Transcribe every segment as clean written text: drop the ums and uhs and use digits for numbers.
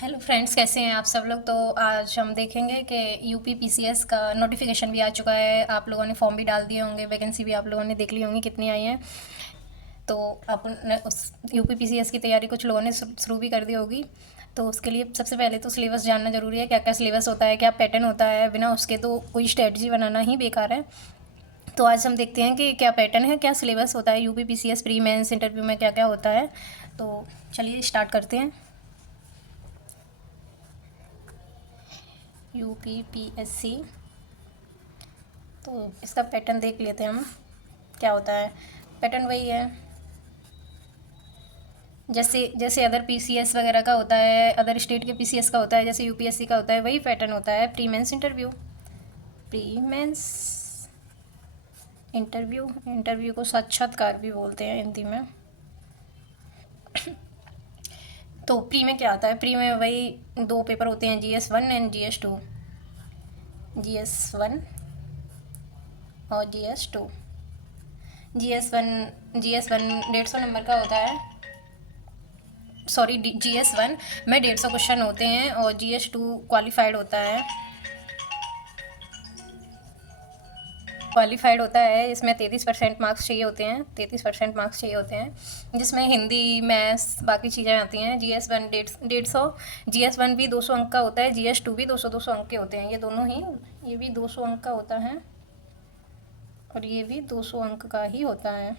Hello friends, कैसे हैं आप सब लोग। तो आज हम देखेंगे कि यूपी पीसीएस का नोटिफिकेशन भी आ चुका है। आप लोगों ने फॉर्म भी डाल दिए होंगे, वैकेंसी भी आप लोगों ने देख ली होंगी कितनी आई हैं। तो अपन उस यूपी पीसीएस की तैयारी कुछ लोगों ने शुरू भी कर दी होगी। तो उसके लिए सबसे पहले तो सिलेबस जानना ज़रूरी है, क्या क्या सिलेबस होता है, क्या पैटर्न होता है। बिना उसके तो कोई स्ट्रेटजी बनाना ही बेकार है। तो आज हम देखते हैं कि क्या पैटर्न है, क्या सिलेबस होता है UP PCS pre mains interview में क्या क्या होता है। तो चलिए स्टार्ट करते हैं। यूपी पीएससी, तो इसका पैटर्न देख लेते हैं हम क्या होता है। पैटर्न वही है जैसे जैसे अदर पीसीएस वगैरह का होता है, अदर स्टेट के पीसीएस का होता है, जैसे यूपीएससी का होता है, वही पैटर्न होता है। Pre mains interview, pre mains interview, interview को साक्षात्कार भी बोलते हैं हिंदी में। तो प्री में क्या आता है, प्री में वही दो पेपर होते हैं, जीएस 1 एंड जीएस 2। जीएस 1 और जीएस 2। जीएस 1 150 नंबर का होता है। सॉरी, जीएस 1 में 150 क्वेश्चन होते हैं और जीएस 2 क्वालिफाइड होता है। क्वालिफाइड होता है, इसमें 33% मार्क्स चाहिए होते हैं, 33% मार्क्स चाहिए होते हैं, जिसमें हिंदी मैथ्स बाकी चीज़ें आती हैं। जीएस 1 150, जीएस 1 भी 200 अंक का होता है, जीएस 2 भी 200 अंक के होते हैं। ये दोनों ही, ये भी 200 अंक का होता है और ये भी 200 अंक का ही होता है।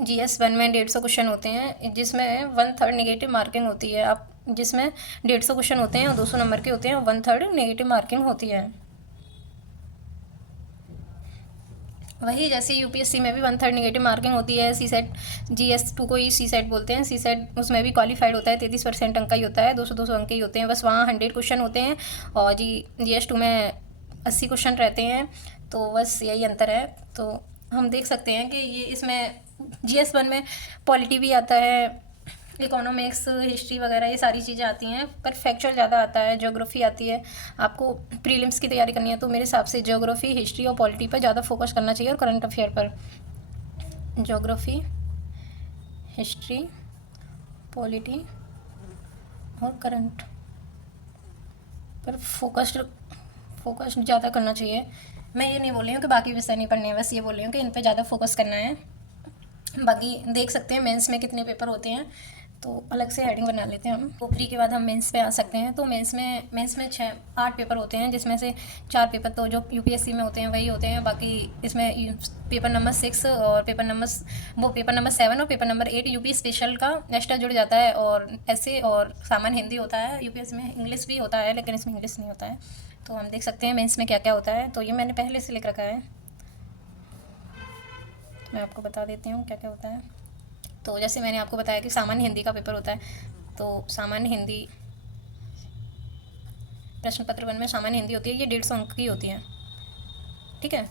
जीएस 1 में 150 क्वेश्चन होते हैं, जिसमें 1/3 नेगेटिव मार्किंग होती है। आप जिसमें 150 क्वेश्चन होते हैं और 200 नंबर के होते हैं और 1/3 नेगेटिव मार्किंग होती है। वही जैसे यूपीएससी में भी 1/3 नेगेटिव मार्किंग होती है। सी सेट, जीएस 2 को ही सी सेट बोलते हैं। सी सेट उसमें भी क्वालिफाइड होता है, 33% अंक का ही होता है, 200 अंक के ही होते हैं, बस वहाँ 100 क्वेश्चन होते हैं और जीएस 2 में 80 क्वेश्चन रहते हैं। तो बस यही अंतर है। तो हम देख सकते हैं कि ये इसमें जीएस 1 में पॉलिटी भी आता है, इकोनॉमिक्स, हिस्ट्री वगैरह ये सारी चीज़ें आती हैं, पर फैक्चुअल ज़्यादा आता है, ज्योग्राफी आती है। आपको प्रीलिम्स की तैयारी करनी है तो मेरे हिसाब से ज्योग्राफी, हिस्ट्री और पॉलिटी पर ज़्यादा फोकस करना चाहिए और करंट अफेयर पर। ज्योग्राफी, हिस्ट्री, पॉलिटी और करंट पर फोकस ज़्यादा करना चाहिए। मैं ये नहीं बोल रही हूँ कि बाकी विषय नहीं पढ़ने हैं, बस ये बोल रही हूँ कि इन पर ज़्यादा फोकस करना है। बाकी देख सकते हैं मेंस में कितने पेपर होते हैं, तो अलग से हेडिंग बना लेते हैं हम। तो प्री के बाद हम मेंस पे आ सकते हैं। तो मेंस में 8 पेपर होते हैं, जिसमें से 4 पेपर तो जो यूपीएससी में होते हैं वही होते हैं। बाकी इसमें पेपर नंबर 6 और पेपर नंबर 7 और पेपर नंबर 8 यूपी स्पेशल का एक्स्ट्रा जुड़ जाता है। और ऐसे और सामान्य हिंदी होता है। यूपीएससी में इंग्लिश भी होता है, लेकिन इसमें इंग्लिश नहीं होता है। तो हम देख सकते हैं मेंस में क्या क्या होता है। तो ये मैंने पहले से लिख रखा है, मैं आपको बता देती हूँ क्या क्या होता है। तो जैसे मैंने आपको बताया कि सामान्य हिंदी का पेपर होता है, तो सामान्य हिंदी प्रश्न पत्र 1 में सामान्य हिंदी होती है, ये 150 अंक की होती है, ठीक है।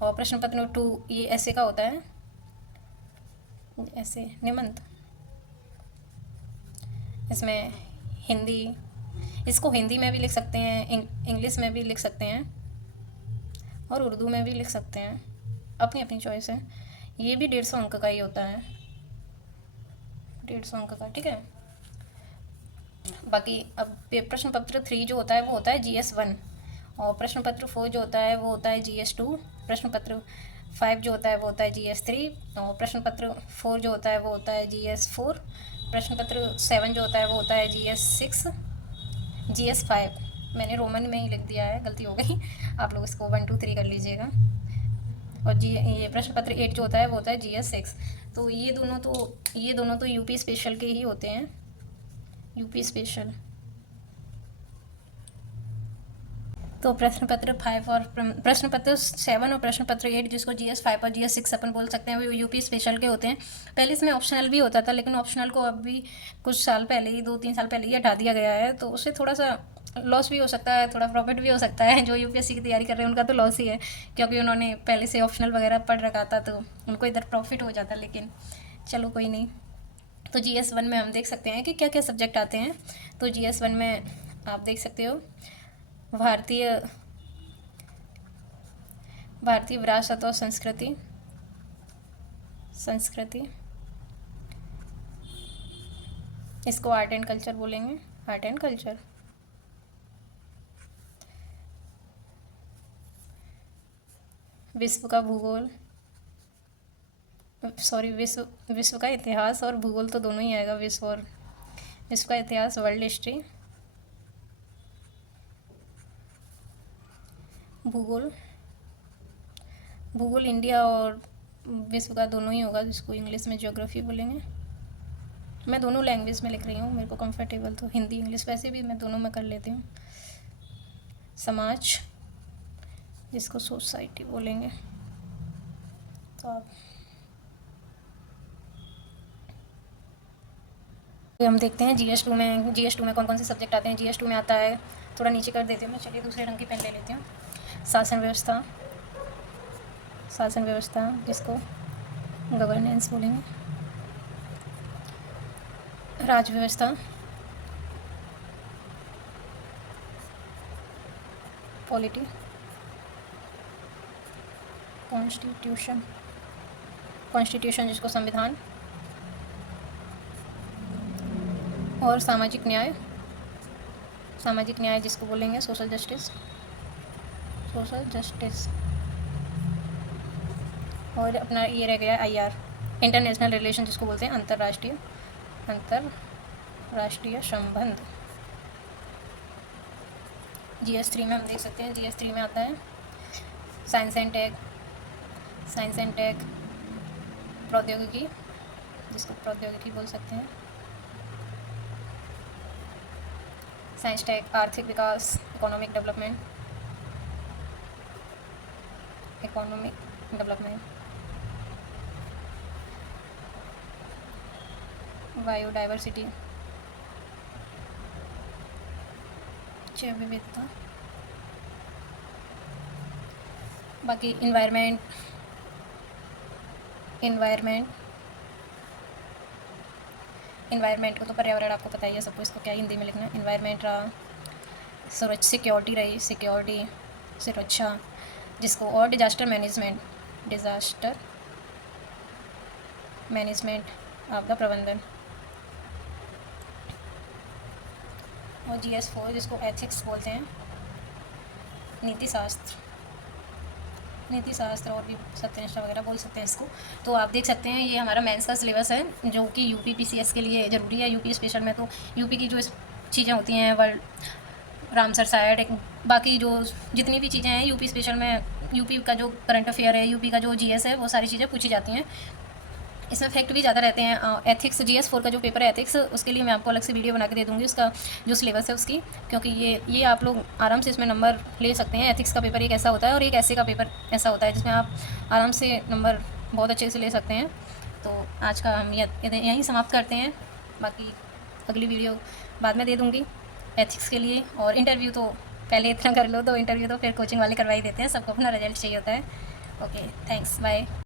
और प्रश्न पत्र 2 ये ऐसे का होता है, ऐसे निबंध। इसमें हिंदी, इसको हिंदी में भी लिख सकते हैं, इंग्लिश में भी लिख सकते हैं और उर्दू में भी लिख सकते हैं, अपनी अपनी चॉइस है। ये भी 150 अंक का ही होता है, 150 अंक का, ठीक है। बाकी अब प्रश्न पत्र 3 जो होता है वो होता है जीएस 1 और प्रश्न पत्र 4 जो होता है वो होता है जीएस 2। प्रश्न पत्र 5 जो होता है वो होता है जीएस 3 और प्रश्न पत्र 4 जो होता है वो होता है जीएस 4। प्रश्न पत्र 7 जो होता है वो होता है जीएस 6। जीएस 5 मैंने रोमन में ही लिख दिया है, गलती हो गई, आप लोग इसको 1 2 3 कर लीजिएगा। और ये प्रश्न पत्र 8 जो होता है वो होता है जीएस 6। तो ये दोनों तो यूपी स्पेशल के ही होते हैं, यूपी स्पेशल। तो प्रश्न पत्र 7 और प्रश्न पत्र 8 जिसको जीएस 5 और जीएस 6 अपन बोल सकते हैं, वो यूपी स्पेशल के होते हैं। पहले इसमें ऑप्शनल भी होता था, लेकिन ऑप्शनल को अभी कुछ साल पहले ही, 2 3 साल पहले ही हटा दिया गया है। तो उससे थोड़ा सा लॉस भी हो सकता है, थोड़ा प्रॉफिट भी हो सकता है। जो यूपीएससी की तैयारी कर रहे हैं उनका तो लॉस ही है, क्योंकि उन्होंने पहले से ऑप्शनल वगैरह पढ़ रखा था, तो उनको इधर प्रॉफिट हो जाता। लेकिन चलो कोई नहीं। तो जीएस 1 में हम देख सकते हैं कि क्या क्या सब्जेक्ट आते हैं। तो जीएस 1 में आप देख सकते हो भारतीय भारतीय विरासत और संस्कृति, संस्कृति, इसको आर्ट एंड कल्चर बोलेंगे, आर्ट एंड कल्चर। विश्व का भूगोल, सॉरी, विश्व का इतिहास और भूगोल तो दोनों ही आएगा, विश्व का इतिहास, वर्ल्ड हिस्ट्री। भूगोल, भूगोल इंडिया और विश्व का दोनों ही होगा, जिसको इंग्लिश में ज्योग्राफी बोलेंगे। मैं दोनों लैंग्वेज में लिख रही हूँ, मेरे को कंफर्टेबल तो हिंदी इंग्लिश, वैसे भी मैं दोनों में कर लेती हूँ। समाज, जिसको सोसाइटी बोलेंगे। तो आप हम देखते हैं GS2 में कौन कौन से सब्जेक्ट आते हैं। GS2 में आता है, थोड़ा नीचे कर देती हूँ मैं, चलिए दूसरे रंग की पेन ले लेती हूँ। शासन व्यवस्था, शासन व्यवस्था जिसको गवर्नेंस बोलेंगे। राज व्यवस्था, पॉलिटी, कॉन्स्टिट्यूशन, कॉन्स्टिट्यूशन जिसको संविधान। और सामाजिक न्याय, सामाजिक न्याय जिसको बोलेंगे सोशल जस्टिस, सोशल जस्टिस। और अपना ये रह गया IR, इंटरनेशनल रिलेशन जिसको बोलते हैं अंतर्राष्ट्रीय संबंध। GS3 में हम देख सकते हैं, GS3 में आता है साइंस एंड टेक, प्रौद्योगिकी जिसको प्रौद्योगिकी बोल सकते हैं। साइंस टेक, आर्थिक विकास, इकोनॉमिक डेवलपमेंट, बायोडाइवर्सिटी, जैव विविधता। बाकी इन्वायरमेंट को तो पर्यावरण आपको पता ही है सबको, इसको क्या हिंदी में लिखना है। इन्वायरमेंट रहा, सिक्योरिटी रही, सुरक्षा जिसको, और डिजास्टर मैनेजमेंट आपदा प्रबंधन। और GS4 जिसको एथिक्स बोलते हैं, नीति शास्त्र और भी सत्यनिष्ठा वगैरह बोल सकते हैं इसको। तो आप देख सकते हैं ये हमारा मेंस का सिलेबस है, जो कि UP PCS के लिए ज़रूरी है। UP स्पेशल में तो UP की जो चीज़ें होती हैं, वर्ल्ड रामसर साइड, बाकी जो जितनी भी चीज़ें हैं UP स्पेशल में, UP का जो करंट अफेयर है, UP का जो GS है, वो सारी चीज़ें पूछी जाती हैं। इसमें फैक्ट भी ज़्यादा रहते हैं। एथिक्स, GS4 का जो पेपर है एथिक्स, उसके लिए मैं आपको अलग से वीडियो बना के दे दूँगी, उसका जो सिलेबस है उसकी, क्योंकि ये आप लोग आराम से इसमें नंबर ले सकते हैं। एथिक्स का पेपर एक ऐसा होता है और एक ऐसे का पेपर ऐसा होता है जिसमें आप आराम से नंबर बहुत अच्छे से ले सकते हैं। तो आज का हम यहीं समाप्त करते हैं, बाकी अगली वीडियो बाद में दे दूँगी एथिक्स के लिए। और इंटरव्यू तो पहले इतना कर लो, तो इंटरव्यू तो फिर कोचिंग वाले करवा ही देते हैं, सबको अपना रिजल्ट चाहिए होता है। Okay, thanks, bye.